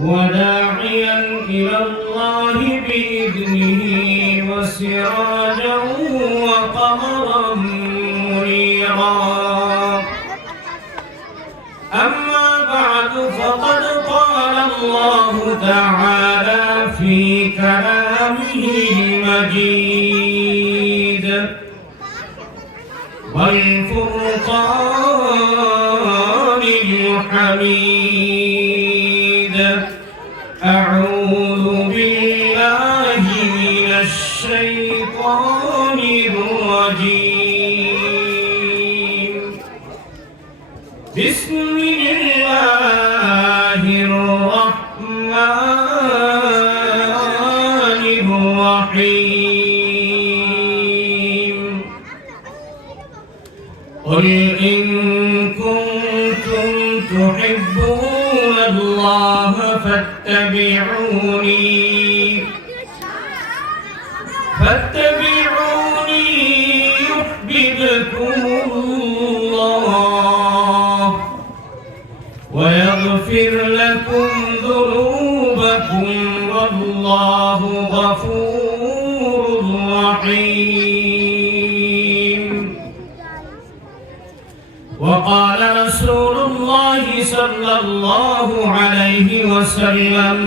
وداعيا إلى الله بإذنه وسراجا وقمرا منيرا. أما بعد فقد قال الله تعالى في كلامه المجيد والفرقان الحميد. أعوذ بالله من الشيطان الرجيم. بسم الله الرحمن الرحيم. قل إن كنتم تحبون الله فاتبعوني يحببكم الله ويغفر لكم ذنوبكم والله غفور رحيم. وقال رسول الله صلى الله عليه وسلم: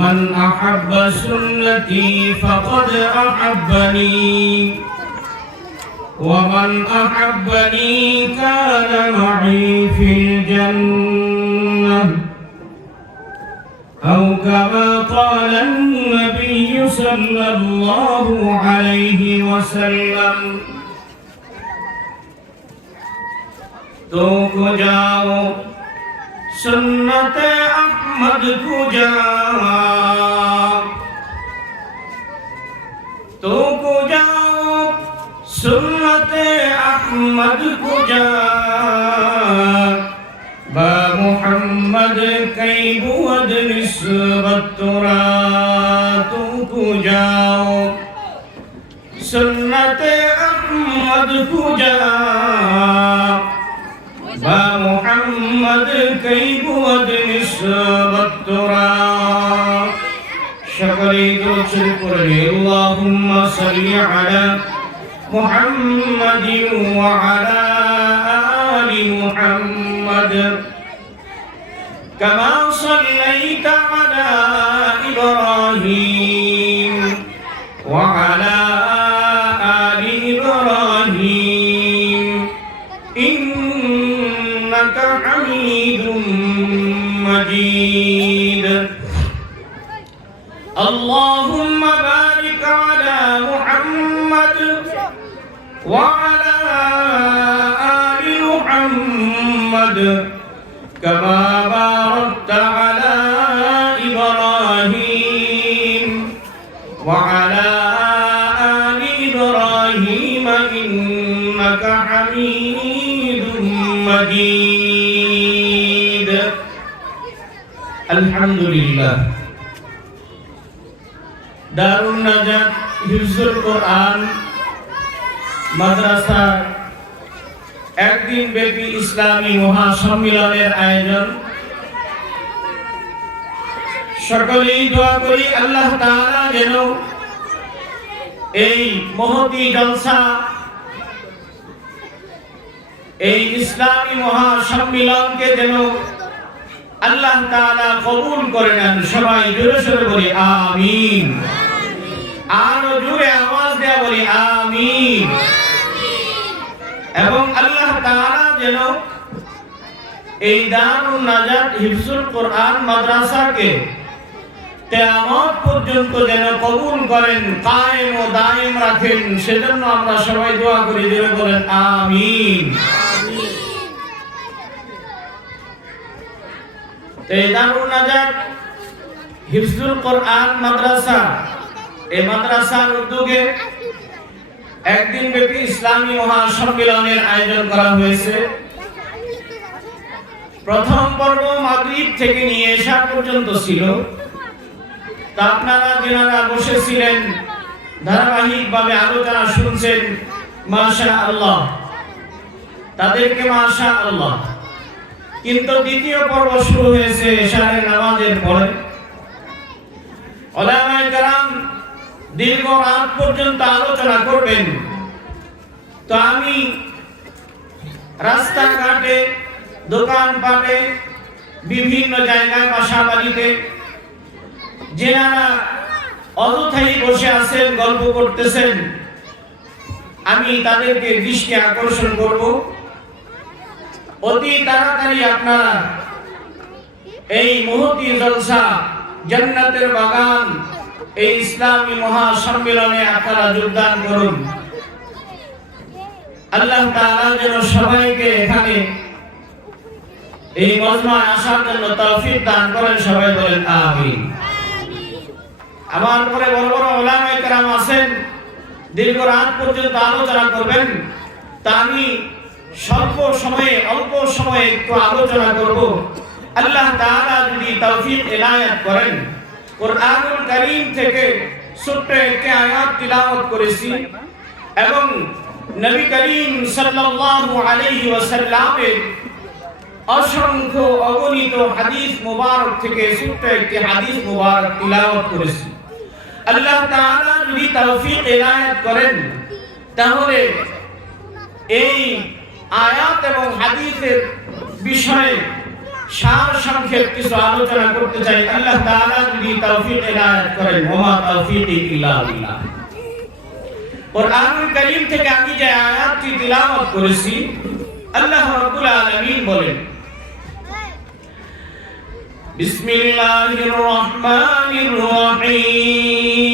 من أحب سنتي فقد أحبني ومن أحبني كان معي في الجنة، أو كما قال النبي صلى الله عليه وسلم। तो को जाओ सुन्नत अहमद को जाओ, तो को जाओ सुन्नत अहमद को जाओ। बा मुहम्मद कई बुअद निस्बत तुरा, तो को जाओ सुन्नत अहमद को जाओ। बा मुहम्मद कई बुअद निस्बत तुरा। शकरी दो चुपरे अल्लाहुम्मा सल्ली अला मुहम्मद व अला आलि मुहम्मद कमा सल्लैता अला इब्राहीम व अला आलि इब्राहीम इन्नका हमीदुम मजीद। अल्लाहुम्मा बारिक अला मुहम्मद व अला आलि मुहम्मद कमा बारकता अला इब्राहीम व अला आलि इब्राहीम इन्नका हमीदुम मजीद। अल्हम्दुलिल्लाह। दारुन नाजात हिफ्जुल कुरआन মাদ্রাসা একদিন ব্যাপী ইসলামী মহাসম্মেলনের আয়োজন। সকলেই দোয়া করি আল্লাহ তাআলা যেন এই মহতী জলসা, এই ইসলামী মহাসম্মেলনকে যেন আল্লাহ তাআলা কবুল করে নেন। সবাই জোরে সোরে বলি আমিন। আরো জোরে আওয়াজ দেয়া বলি আমিন। এবং আল্লাহ তাআলা যেন এই দারুন নাজাত হিফজুল কোরআন মাদ্রাসাকে কিয়ামত পর্যন্ত যেন কবুল করেন, কায়েম ও দায়েম রাখেন, সেজন্য আমরা সবাই দোয়া করি। জোরে বলেন আমিন। এই দারুন নাজাত হিফজুল কোরআন মাদ্রাসা, এই মাদ্রাসার উদ্যোগে একদিন ব্যাপী ইসলামী মহাসম্মেলনের আয়োজন করা হয়েছে। প্রথম পর্ব মাগরিব থেকে নিয়ে এশা পর্যন্ত ছিল। তা আপনারা যারা বসেছিলেন ধারাবাহিকভাবে আলোচনা শুনছেন, মাশাআল্লাহ, তাদেরকে মাশাআল্লাহ। কিন্তু দ্বিতীয় পর্ব শুরু হয়েছে এশারের নামাজের পরে। উলামায়ে কেরাম দীর্ঘ রাত পর্যন্ত আলোচনা করবেন। তো আমি রাস্তাঘাটে, দোকানপাটে, বিভিন্ন জায়গায়, বাসা বাড়িতে যারা অযথাই বসে আছেন, গল্প করতেছেন, আমি তাদেরকে দৃষ্টি আকর্ষণ করব, অতি তাড়াতাড়ি আপনারা এই মুহূর্তে জলসা জান্নাতের বাগান এই ইসলামী মহাসম্মেলনে আপনারা যোগদান করুন। আল্লাহ তাআলা যেন সবাইকে এখানে এই মজমায় আসার জন্য তৌফিক দান করেন, সবাই বলেন আমিন। আমার পরে বড় বড় উলামায়ে কেরাম আছেন, দীর্ঘ রাত পর্যন্ত আলোচনা করবেন। তা আমি অল্প সময়ে একটু আলোচনা করব। আল্লাহ তাআলা যদি তৌফিক এনায়েত করেন, কুরআনুল কারীম থেকে ছোট্ট একটি আয়াত তিলাওয়াত করেছি এবং নবী করিম সাল্লাল্লাহু আলাইহি ওয়াসাল্লামের অসংখ্য অগণিত হাদিস মুবারক থেকে ছোট্ট একটি হাদিস মুবারক তিলাওয়াত করেছি। আল্লাহ তাআলা যদি তৌফিক এনায়েত করেন, তাহলে এই আয়াত এবং হাদিসের বিষয়ে সার সংক্ষেপ কিছু আলোচনা করতে চাই। আল্লাহ তাআলা যদি তৌফিক এনায়েত করেন, ওয়া তৌফিক ইল্লা বিল্লাহ। কুরআনুল কারীম থেকে আমি যে আয়াতটি তিলাওয়াত করেছি, আল্লাহ রাব্বুল আলামিন বলেন, বিসমিল্লাহির রহমানির রহিম,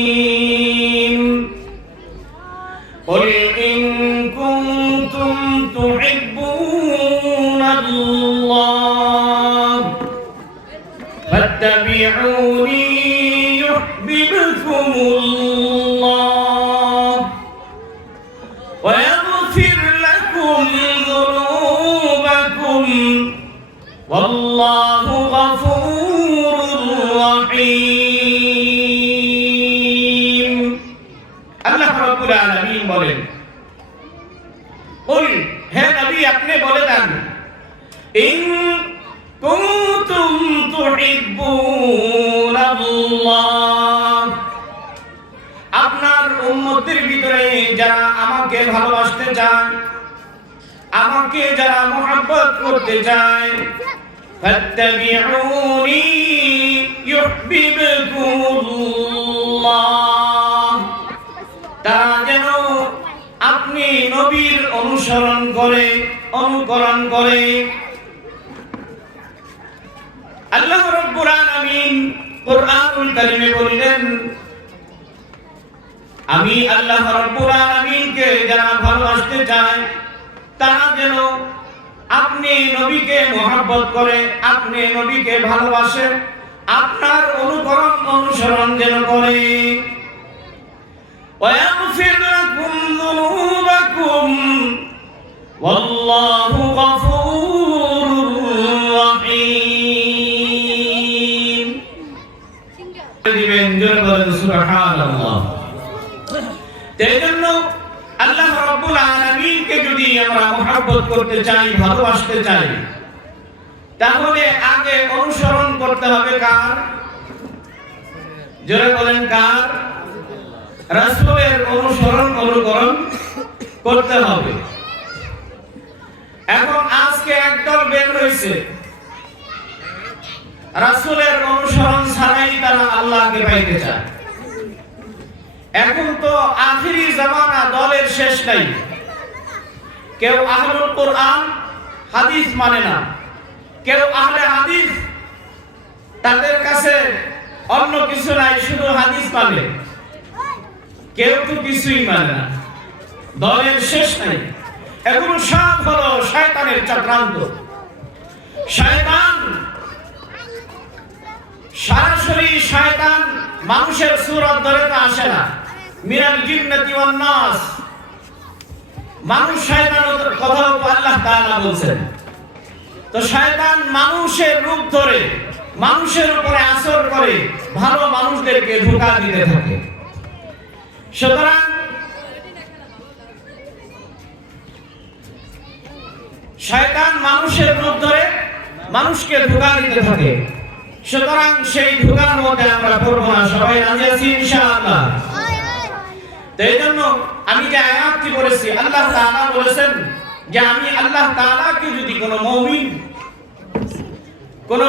কুল ইন কুনতুম তুহিব্বুনাল্লাহ ফাত্তাবিউনি ইউহিব্বুকুমুল্লাহ ওয়া ইয়াগফির লাকুম যুনুবাকুম ওয়াল্লাহু গফুরুর রহিম। আল্লাহ রাব্বুল আলামিন বলেন, কুল, হে নবী আপনি বলে দেন, ইন কুনতুম তুহিব্বুনাল্লাহ, আপনার উম্মতের ভিতরে যারা আমাকে ভালোবাসতে চায়, আমাকে যারা মুহাব্বত করতে চায়, ফাত্তাবিউনি ইউহিব্বুকুমুল্লাহ, তারা যেন আপনি নবীর অনুকরণ করে। আল্লাহ রাব্বুল আলামিন কুরআনুল কারীমে বলেন, আমি আল্লাহ রাব্বুল আলামিনকে যারা ভালোবাসতে চায়, তারা যেন আপনি নবীকে মুহাব্বত করে, আপনি নবীকে ভালোবাসে, আপনার অনুসরণ যেন করে। ওয়ায়াগফির লাকুম যুনুবাকুম ওয়াল্লাহু গফুরুর রহিম। দিবেন জোরে বলেন সুবহানাল্লাহ। এজন্য আল্লাহ রাব্বুল আলামিনকে যদি আমরা মুহাব্বত করতে চাই, ভালোবাসতে চাই, তাহলে আগে অনুসরণ করতে হবে কার? জোরে বলেন কার? রাসূলের অনুকরণ করতে হবে। এখন আজকে একদল বের হয়েছে, রাসূলের অনুসরণ ছাড়াই তারা আল্লাহকে পাইতে চায়। এখন তো আখিরি জামানা, দলের শেষ নাই। কেউ আহলুল কোরআন হাদিস মানে না, কেউ আহলে হাদিস, তাদের কাছে অন্য কিছু নাই, শুধু হাদিস মানে। কেউ তো কিছুই মানে না, দলের শেষ নাই। এখন সব হলো শয়তানের চক্রান্ত। শয়তান সরাসরি শয়তান মানুষের সূরত ধরে তো আসে না, মিনাল জিন্নাতি ওয়ান নাস, মানুষ শয়তানের কথা আল্লাহ তাআলা বলেন। তো শয়তান মানুষের রূপ ধরে মানুষের উপরে আসর করে ভালো মানুষদেরকে ধোঁকা দিতে থাকে। সুতরাং শয়তান মানুষের রূপ ধরে মানুষকে ধোঁকা দিতে থাকে। সুতরাং সেই ধোঁকার মধ্যে আমরা পড়বো না। সবাই রাজি আছি ইনশাআল্লাহ? তো এই জন্য আমি যে আয়াতটি পড়েছি, আল্লাহ তাআলা বলেছেন যে আমি আল্লাহ তাআলাকে যদি কোনো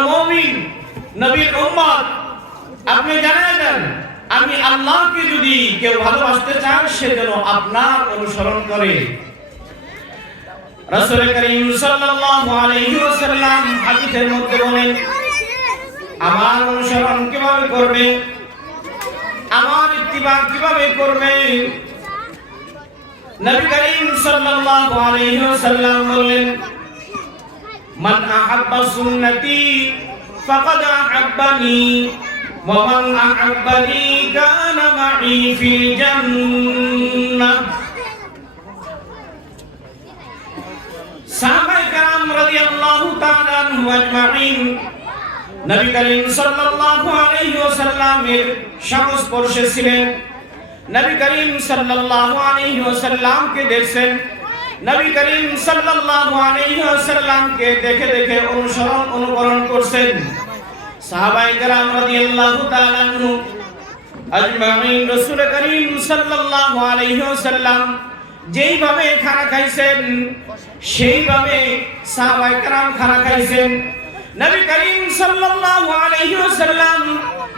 মুমিন নবীর উম্মত আপনি জানেন, আমি আল্লাহকে যদি কেউ ভালোবাসতে চান সে যেন আপনার অনুসরণ করে। রাসূল করিম সাল্লাল্লাহু আলাইহি ওয়াসাল্লাম হাদিসের মধ্যে বলেন, আমার অনুসরণ কিভাবে করবে, আমার ইত্তিবা কিভাবে করবে? নবী করিম সাল্লাল্লাহু আলাইহি ওয়াসাল্লাম বললেন, মান আহাব্বা সুন্নতি ফাকাদ আহাব্বানি ওয়া মান আহাব্বানি কানা মা'i ফিল জান্নাহ। সাহাবায়ে কেরাম রাদিয়াল্লাহু তাআলা আনহুম আজমাইন নবী করিম সাল্লাল্লাহু আলাইহি ওয়াসাল্লামের সংস্পর্শে ছিলেন। নবী করিম সাল্লাল্লাহু আলাইহি ওয়াসাল্লামকে দেখছেন। নবী করিম সাল্লাল্লাহু আলাইহি ওয়াসাল্লামকে দেখে দেখে অনুকরণ করছেন। সাহাবায়ে কেরাম রাদিয়াল্লাহু তাআলা আনহুম আজমাইন রাসূল করিম সাল্লাল্লাহু আলাইহি ওয়াসাল্লাম যেইভাবে খানা খাইছেন সেইভাবে সাহাবায়ে কেরাম খানা খাইছেন। নবী করিম সাল্লাল্লাহু আলাইহি ওয়াসাল্লাম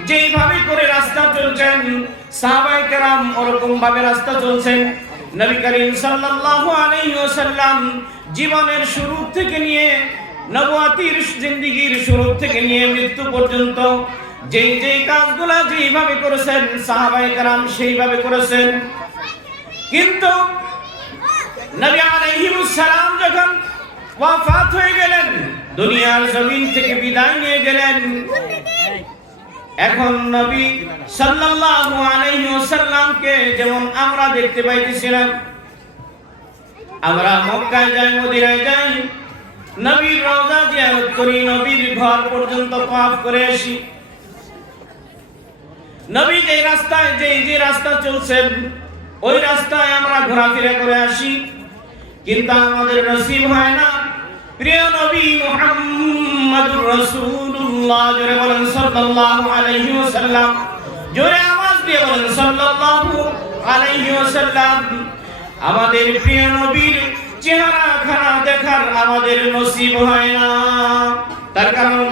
যেইভাবে করে রাস্তা চলছেন সাহাবায়ে কেরাম ওরকম ভাবে রাস্তা চলছেন। নবী করিম সাল্লাল্লাহু আলাইহি ওয়াসাল্লাম জীবনের শুরু থেকে নিয়ে নবুয়তির জিন্দেগীর শুরু থেকে নিয়ে মৃত্যু পর্যন্ত যেই যেই কাজগুলো যেইভাবে করেছেন সাহাবায়ে কেরাম সেইভাবে করেছেন। কিন্তু নবী আলাইহিস সালাম যখন ওয়াফাত হয়ে গেলেন, দুনিয়ার জমিন থেকে বিদায় নিয়ে গেলেন, এখন নবী সাল্লাল্লাহু আলাইহি ওয়াসাল্লামকে যেমন আমরা দেখতে পাইতেছিলাম, আমরা মক্কায় যাই, মদিনায় যাই, নবীর রওজা জিয়ারত করি, নবীর ঘর পর্যন্ত তওয়াফ করে আসি। নবী যে রাস্তায় যে রাস্তা চলছেন ওই রাস্তায় আমরা ঘোরাফেরা করে আসি, কিন্তু আমাদের নসিব হয় না প্রিয় নবী মুহাম্মদুর রাসূলুল্লাহ, জোরে বলেন সাল্লাল্লাহু আলাইহি ওয়াসাল্লাম, জোরে আওয়াজ দিয়ে বলেন সাল্লাল্লাহু আলাইহি ওয়াসাল্লাম। আমাদের প্রিয় নবীর চেহারা খানা দেখার আমাদের নসিব হয় না। তার কারণ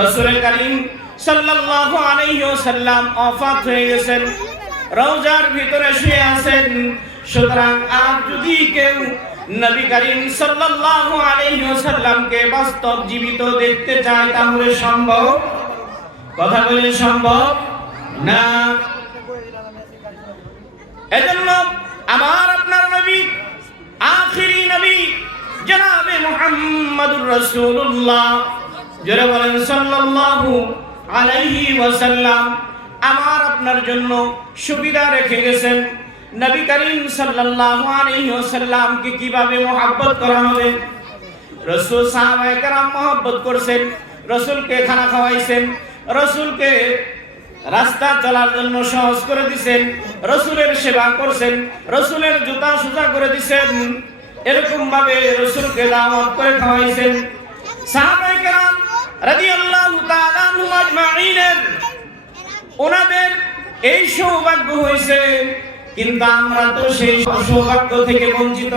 রাসূল করিম সাল্লাল্লাহু আলাইহি ওয়াসাল্লাম ওয়াফাত হয়ে গেছেন, রওজার ভিতরে শুয়ে আছেন। সুতরাং আর যদি কেউ নবী করিম সাল্লাল্লাহু আলাইহি ওয়াসাল্লামকে বাস্তব জীবিত দেখতে চায় তাহলে সম্ভব? কথা বলেন সম্ভব না। এজন্য আমার আপনার নবী আখিরি নবী জনাবে মুহাম্মদুর রাসূলুল্লাহ, যারা বলেন সাল্লাল্লাহু আলাইহি ওয়াসাল্লাম আমার আপনার জন্য সুবিধা রেখে গেছেন। নবী করিম সাল্লাল্লাহু আলাইহি ওয়াসাল্লামকে কিভাবে মহব্বত করা হবে, রাসূল সাহাবায়ে কেরাম মহব্বত করছেন, রাসূলকে খানা খাওয়াইছেন, রাসূলকে রাস্তা চলার জন্য সহজ করে দিয়েছেন, রাসূলের সেবা করছেন, রাসূলের জুতা সোজা করে দিয়েছেন, এরকম ভাবে রাসূলকে দাওয়াত করে খাওয়াইছেন। সাহাবায়ে কেরাম রাদিয়াল্লাহু তাআলা আনহুম আজমাইন ওনাদের এই সৌভাগ্য হয়েছে, কিন্তু আমরা তো সেই সৌভাগ্য থেকে বঞ্চিত।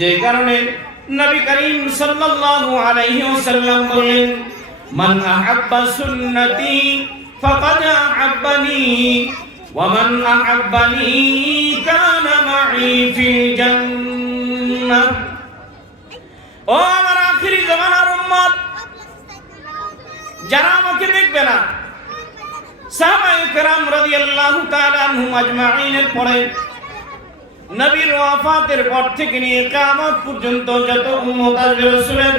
যে কারণে নবী করিম সাল্লাল্লাহু আলাইহি ওয়াসাল্লাম বলেন, মান আহাব্বা সুন্নতি ফাকাদ আহাব্বানি ওয়া মান আহাব্বানি কানা মা'i ফিল জান্নাহ। ও আমার আখিরি জামানার উম্মত, যারা আমাকে দেখবে না, সাহাবায়ে কেরাম রাদিয়াল্লাহু তাআলা আনহুম আজমাইনের পরে নবীর ওয়াফাতের পর থেকে নিয়ে কিয়ামত পর্যন্ত যত উম্মত আসবে রাসূলের,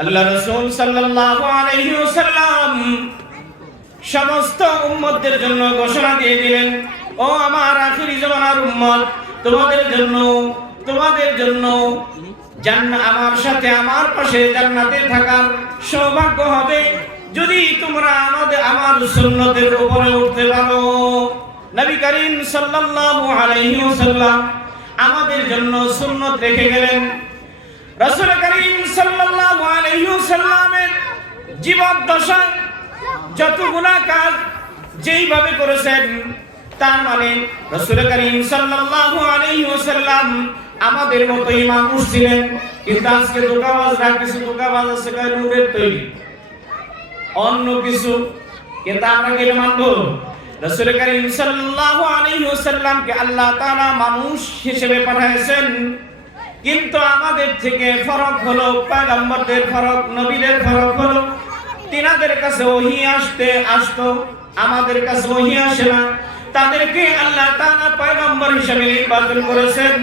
আল্লাহ রাসূল সাল্লাল্লাহু আলাইহি ওয়াসাল্লাম সমস্ত উম্মতদের জন্য ঘোষণা দিয়ে দিলেন, ও আমার আখিরি জামানার উম্মত, তোমাদের জন্য জান্নাত, আমার সাথে আমার পাশে জান্নাতে থাকার সৌভাগ্য হবে যদি তোমরা আমার সুন্নতের উপরে উঠতে পারো। নবী করিম সাল্লাল্লাহু আলাইহি ওয়াসাল্লাম আমাদের জন্য সুন্নত রেখে গেলেন। রাসূল করিম সাল্লাল্লাহু আলাইহি ওয়াসাল্লামের জীবদ্দশায় যত গুনাহ কাজ যেইভাবে করেছেন, তার মানে রাসূল করিম সাল্লাল্লাহু আলাইহি ওয়াসাল্লাম আমাদের মতোই মানুষ ছিলেন। কিন্তু আজকে ধোঁকাবাজরা কিছু ধোঁকাবাজ আছে কয় নূরের তৈরি অন্য কিছু, কিন্তু আমরা কি মানব? রাসূল করিম সাল্লাল্লাহু আলাইহি ওয়াসাল্লামকে আল্লাহ তাআলা মানুষ হিসেবে পাঠিয়েছেন, কিন্তু আমাদের থেকে ফরক হলো, পয়গম্বরদের ফরক, নবীদের ফরক হলো, তিনাদের কাছে ওহী আসতো, আমাদের কাছে ওহী আসে না। তাদেরকে আল্লাহ তাআলা পয়গম্বর হিসেবে নির্বাচন করেছেন,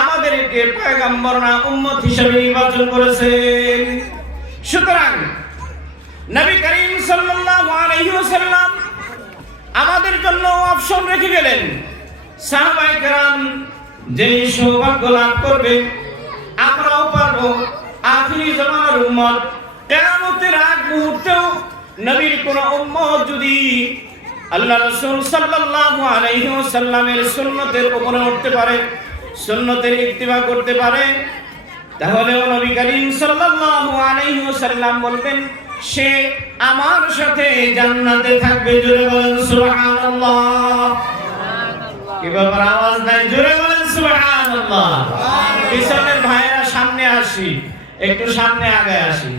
আমাদেরকে পয়গম্বর না উম্মত হিসেবে নির্বাচন করেছেন। সুতরাং নবী করিম সাল্লাল্লাহু আলাইহি ওয়াসাল্লাম আমাদের জন্য অপশন রেখে গেলেন। সাহাবায়ে কেরাম যে সৌভাগ্য লাভ করবে, আমরাও পারবো। আখিরি জামানার উম্মত কিয়ামতের আগ মুহূর্তেও নবীর কোন উম্মত যদি আল্লাহ রাসূল সাল্লাল্লাহু আলাইহি ওয়াসাল্লামের সুন্নতের উপরে উঠতে পারে, সুন্নতের ইত্তিবা করতে পারে, তাহলে নবী করিম সাল্লাল্লাহু আলাইহি ওয়াসাল্লাম বলবেন সে আমার সাথে জান্নাতে থাকবে। জোরে বলেন সুবহানাল্লাহ। কি ব্যাপার, আওয়াজ নাই? জোরে বলেন সুবহানাল্লাহ। পিছনের ভাইরা সামনে আসি, একটু সামনে আগে আসি।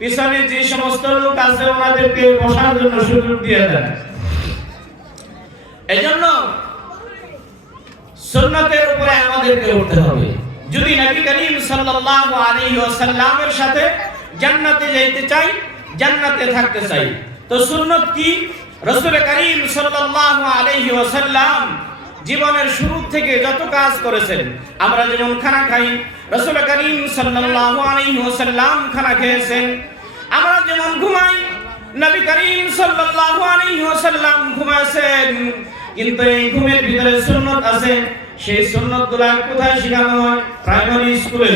পিছনে যে সমস্ত লোক আছে ওনাদেরকে বসার জন্য সুযোগ দিয়ে দেন। এজন্য সুন্নতের উপরে আমাদেরকে উঠতে হবে। যদি নবী করিম সাল্লাল্লাহু আলাইহি ওয়াসাল্লামের সাথে জান্নাতে যেতে চাই, জান্নাতে থাকতে চাই, তো সুন্নত কি? রাসূল করিম সাল্লাল্লাহু আলাইহি ওয়াসাল্লাম জীবনের শুরু থেকে যত কাজ করেছেন, আমরা যেমন খানা খাই, রাসূল করিম সাল্লাল্লাহু আলাইহি ওয়াসাল্লাম খানা খেয়েছেন। আমরা যেমন ঘুমাই, নবী করিম সাল্লাল্লাহু আলাইহি ওয়াসাল্লাম ঘুমাইছেন। কিন্তু এই ঘুমের ভিতরে সুন্নত আছে। সেই সুন্নতগুলো কোথায় শেখানো হয়? প্রাইমারি স্কুলে।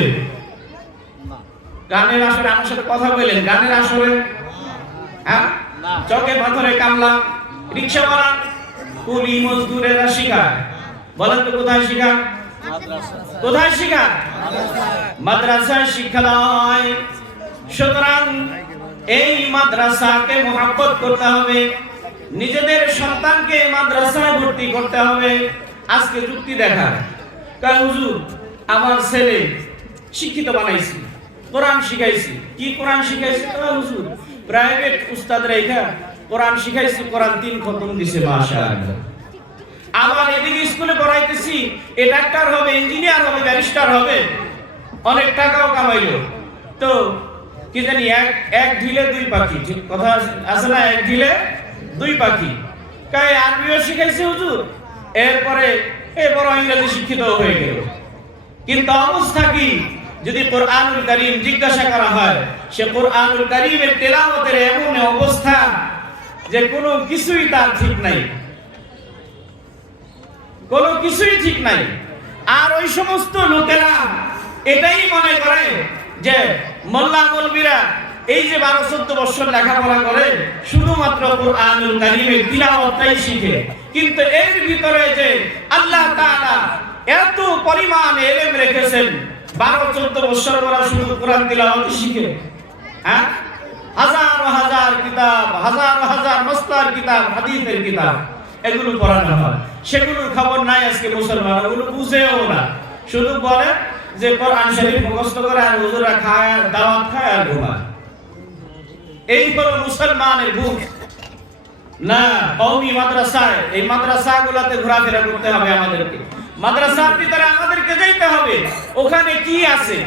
গানের আসরে আমার সাথে কথা বললেন, গানের আসরে, হ্যাঁ, চকে পাথরে কামলা, রিকশাওয়ালা, কুলি মজদুরেরা শিখায়। বলেন তো কোথায় শিখায়? কোথায় শিখায়? মাদ্রাসায় শিক্ষা হয়। সুতরাং এই মাদ্রাসাকে মহব্বত করতে হবে, নিজেদের সন্তানকে মাদ্রাসায় ভর্তি করতে হবে। আজকে যুক্তি দেখায়, কারণ হুজুর আমার ছেলে শিক্ষিত বানাইছি, কোরআন শিখাইছি। কি কোরআন শিখাইছি? হুজুর প্রাইভেট উস্তাদ রেখা কোরআন শিখাইছি, কোরআন 3 খতম দিছে, মাশাআল্লাহ। আবার এদিকে স্কুলে পড়াইতেছি, এ ডাক্তার হবে, ইঞ্জিনিয়ার হবে, ব্যারিস্টার হবে, অনেক টাকাও কামাইলো। তো কি জানি এক ঢিলে 2 পাখি, ঠিক কথা আছে না? এক ঢিলে 2 পাখি। কাই আরবিও শিখাইছে হুজুর, এরপরে বড় ইংরেজি শিক্ষিত হয়ে গেল। কিন্তু অবস্থা কি? যদি কোরআনুল কারীম জিজ্ঞাসা করা হয়, সে কোরআনুল কারীমের তেলাওয়াতের এমন অবস্থা যে কোনো কিছুই তার ঠিক নাই, কোনো কিছুই ঠিক নাই। আর ওই সমস্ত লোকেরা এটাই মনে করে যে মোল্লা মৌলবীরা এই যে 12-14 বছর লেখাপড়া করে শুধুমাত্র কোরআনুল কারীমের তিলাওয়াতটাই শিখে। কিন্তু এর ভিতরে যে আল্লাহ তাআলা এত পরিমাণ ইলম রেখেছেন, 12-14 বছর ওরা শুধু কোরআন তিলাওয়াত শিখে, হ্যাঁ, হাজার হাজার কিতাব, হাজার হাজার মাসলার কিতাব, হাদিসের কিতাব এগুলো পড়ানো হয়। সেগুলোর খবর নাই আজকে মুসলমান, ওগুলো বুঝেও না, শুধু বলে যে কোরআন শরীফ মুখস্থ করে আর হুজুরা খায়, দাওয়াত খায় আর ঘুমায়। এই হলো মুসলমানের ভূত না। কওমি মাদ্রাসায়, এই মাদ্রাসাগুলোতে ঘোরাফেরা করতে হবে আমাদেরকে। মাদ্রাসার ভিতরে আমাদেরকে যেতে হবে, ওখানে কি আছে?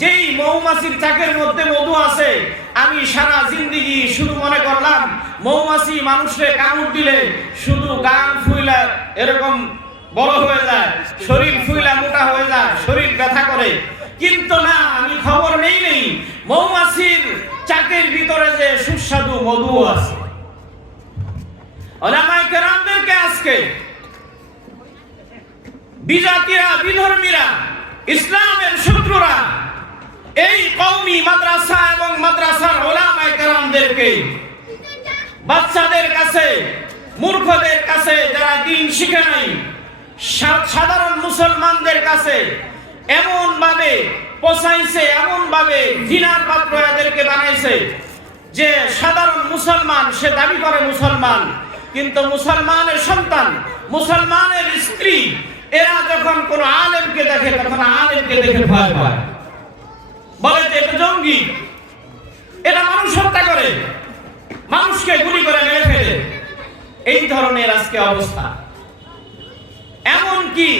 যেই মৌমাছির চাকের মধ্যে মধু আছে, আমি সারা জিন্দেগি শুধু মনে করলাম মৌমাছি মানুষকে কামড় দিলে শুধু গান ফুইলা এরকম বড় হয়ে যায়, শরীর ফুইলা মোটা হয়ে যায়, শরীর ব্যথা করে। কিন্তু না, আমি খবর নেই মৌমাছির চাকের ভিতরে যে সুস্বাদু মধু আছে। উলামায়ে কেরামদেরকে আজকে বিজাতিরা, বিধর্মীরা, ইসলামের শত্রুরা এই কওমি মাদ্রাসা এবং মাদ্রাসার উলামায়ে কেরামদেরকে বাচ্চাদের কাছে, মূর্খদের কাছে, যারা দ্বীন শিখে নাই, সাধারণ মুসলমানদের কাছে এমন ভাবে পচাইছে, এমন ভাবে জিনার পাত্র এদেরকে বানাইছে যে সাধারণ মুসলমান, সে দাবি করে মুসলমান, কিন্তু মুসলমানের সন্তান, মুসলমানের স্ত্রী, এরা যখন কোন আলেমকে দেখে তখন আলেমকে দেখে ভয় পায়, বলে যে এটা জঙ্গি, এটা মানুষ হত্যা করে, মানুষকে গুলি করে মেরে ফেলে। এই ধরনের আজকে অবস্থা। এমন কি